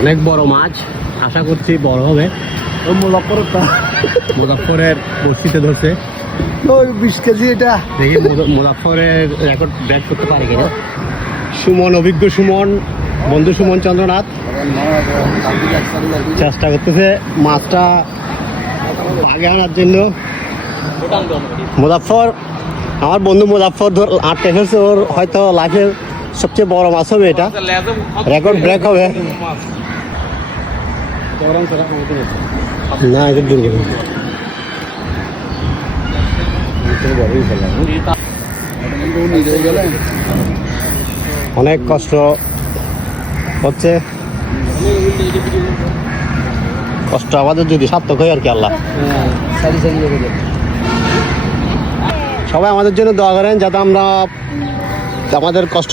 অনেক বড় মাছ, আশা করছি বড় হবে। মুজাফফরের বর্ষিতে ধরছে 20 কেজি। এটা দেখি মুজাফফরের রেকর্ড ব্রেক করতে পারে কিনা। সুমন, অভিজ্ঞ সুমন, বন্ধু সুমন চন্দ্রনাথ চেষ্টা করতেছে মাছটা বাগে আনার জন্য। মুজাফফর, আমার বন্ধু মুজাফফর আটকে ফেলছে। ওর হয়তো লাইফের সবচেয়ে বড় মাছ হবে এটা, রেকর্ড ব্রেক হবে। না, এটা দূর অনেক কষ্ট হচ্ছে, কষ্ট আমাদের যদি সার্থক হয় আর কি। আল্লাহ সবাই আমাদের জন্য দোয়া করেন যাতে আমরা আমাদের কষ্ট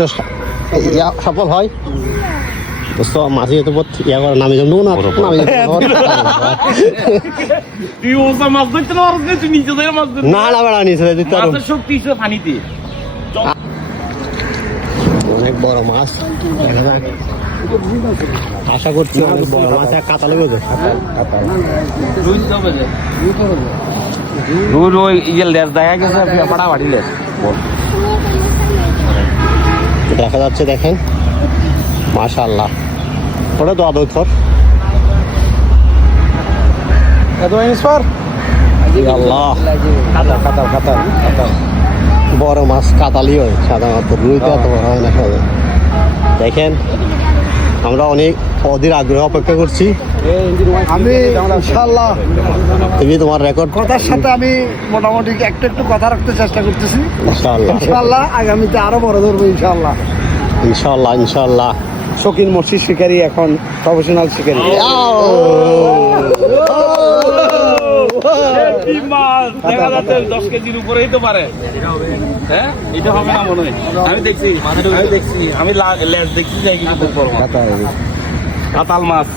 সফল হয়। মাঝে যেতে ইয়া করে নামে জন্য না না বেড়া নিচে অনেক বড় মাছ, আশা করছি অনেক বড় মাছ। কাতা লেগে দেখা যাচ্ছে, দেখেন মাশাআল্লাহ। ওটা তো আদৌ থর বড় মাছ কাতালি হয় সাধারণত, রুইতে এত বড় হয় না। দেখেন আমরা অনেক অধীর আগ্রহ অপেক্ষা করছি। আমি ইনশাআল্লাহ, তুমি তোমার রেকর্ড কথার সাথে আমি মোটামুটি একটু কথা রাখতে চেষ্টা করতেছি। ইনশাআল্লাহ ইনশাআল্লাহ আগামীতে আরো বড় ধরবো ইনশাআল্লাহ। ইনশাআল্লাহ ইনশাআল্লাহ। শৌখিন মৎস্য শিকারী এখন প্রফেশনাল শিকারী। দেখা যাচ্ছে 10 কেজির উপরে হতে পারে। হ্যাঁ, এটা হবে না মনে হয়। আমি দেখছি আমি লেজ দেখছি যাই কিন্তু বড় মাছ, কাতাল মাছ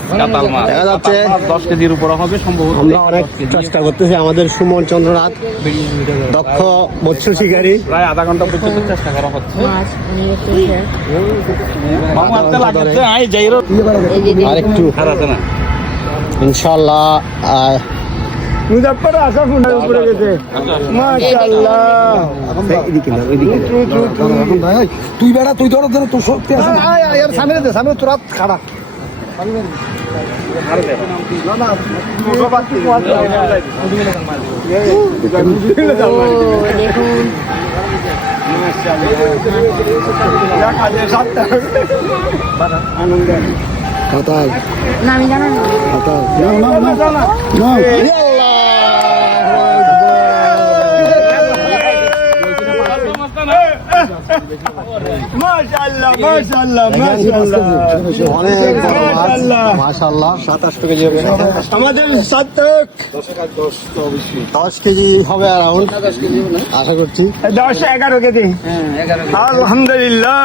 দেখা যাচ্ছে 10 কেজির উপরে হবে সম্ভবত। আমরা অনেক চেষ্টা করতেছি। আমাদের সুমন চন্দ্রনাথ দক্ষ মৎস্য শিকারী, প্রায় আধা ঘন্টা পর্যন্ত চেষ্টা করা হচ্ছে। আরেকটু ইনশাআল্লাহ। মুজাফফর আসা ফোনের উপরে গেছে। মাশাআল্লাহ। তুই বেড়া, তুই ধর তোর শক্তি আছে। সামনে দে, সামনে তোর খাড়া। কাতাল না, আমি জানো না। মাশাআল্লাহ মাশাআল্লাহ মাশাআল্লাহ। অনেক বড় মাছ মাশাআল্লাহ। 27 কেজি হবে আমাদের সাতক। 10 কেজি হবে অ্যারাউন্ড আশা করছি। 10-11 কেজি। আলহামদুলিল্লাহ।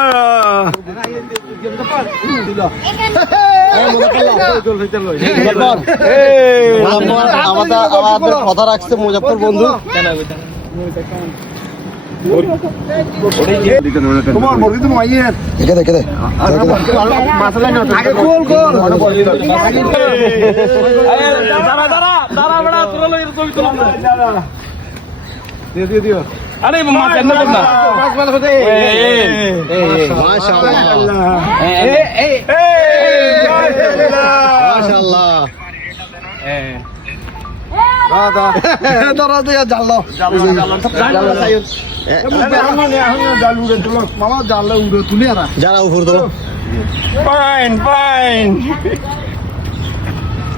আমাদের কথা রাখছে মুজাফফর বন্ধু। তোমার মুরগি তো মাইয়ের। দেখে দে আগে কোল কোল। দিও আরে মাছ কেন করনা? মাশাআল্লাহ মাশাআল্লাহ। ধরা দিয়ে জাল মামা জাল উড়ে তুলি আর যারা উপর তো ফাইন ফাইন।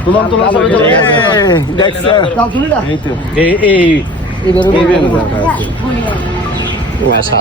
তুলন তুলন মাশাআল্লাহ।